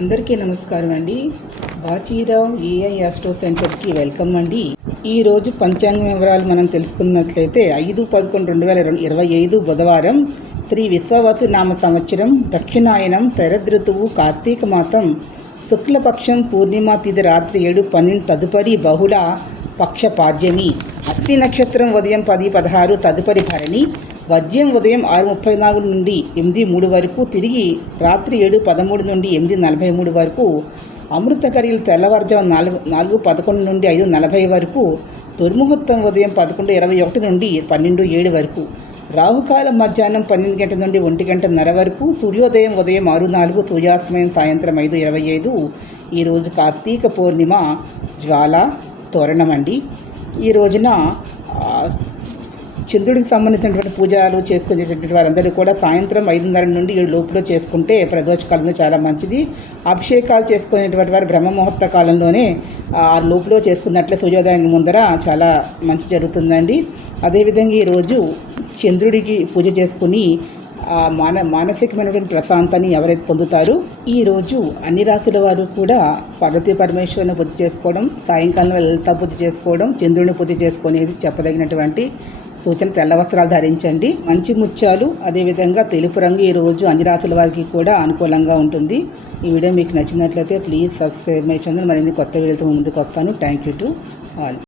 అందరికీ నమస్కారం అండి. బాచీరావు ఏఐ ఆస్ట్రో సెంటర్కి వెల్కమ్ అండి. ఈరోజు పంచాంగ వివరాలు మనం తెలుసుకున్నట్లయితే 5/11/2025 బుధవారం, శ్రీ విశ్వావసు నామ సంవత్సరం, దక్షిణాయనం, శరదృతువు, కార్తీక మాసం, శుక్లపక్షం, పూర్ణిమ తిథి రాత్రి 7:12, తదుపరి బహుళ పక్ష పాడ్యమి, అశ్విని నక్షత్రం ఉదయం 10:16, తదుపరి భరణి, వజ్యం ఉదయం 6:34 నుండి 8:03 వరకు, తిరిగి రాత్రి 7:13 నుండి 8:43 వరకు, అమృత గడియలు తెల్లవారుజాము 4:11 నుండి 5:40 వరకు, దుర్ముహూర్తం ఉదయం 11:21 నుండి 12:07 వరకు, రాహుకాలం మధ్యాహ్నం 12 గంటల నుండి 1:30 వరకు, సూర్యోదయం ఉదయం 6:04, సూర్యాస్తమయం సాయంత్రం 5:25. ఈరోజు కార్తీక పూర్ణిమ జ్వాల తోరణం అండి. ఈ రోజున చంద్రుడికి సంబంధించినటువంటి పూజలు చేసుకునేటటువంటి వారందరూ కూడా సాయంత్రం 5:30 నుండి 7 లోపల చేసుకుంటే ప్రదోషకాలంలో చాలా మంచిది. అభిషేకాలు చేసుకునేటువంటి వారు బ్రహ్మ ముహూర్త కాలంలోనే ఆ లోపల చేసుకున్నట్లే సూర్యోదయానికి ముందర చాలా మంచి జరుగుతుందండి. అదేవిధంగా ఈరోజు చంద్రుడికి పూజ చేసుకుని మానసికమైనటువంటి ప్రశాంతాన్ని ఎవరైతే పొందుతారో, ఈరోజు అన్ని రాశుల వారు కూడా పార్వతీ పరమేశ్వరుని పూజ చేసుకోవడం, సాయంకాలంలో లలిత పూజ చేసుకోవడం, చంద్రుని పూజ చేసుకునేది చెప్పదగినటువంటి సూచన. తెల్ల వస్త్రాలు ధరించండి. మంచి ముత్యాలు, అదేవిధంగా తెలుపు రంగు ఈరోజు అన్ని రాశుల వారికి కూడా అనుకూలంగా ఉంటుంది. ఈ వీడియో మీకు నచ్చినట్లయితే ప్లీజ్ సబ్స్క్రైబ్ మై ఛానల్. మరిన్ని కొత్త వీడియోతో ముందుకు వస్తాను. Thank you to all.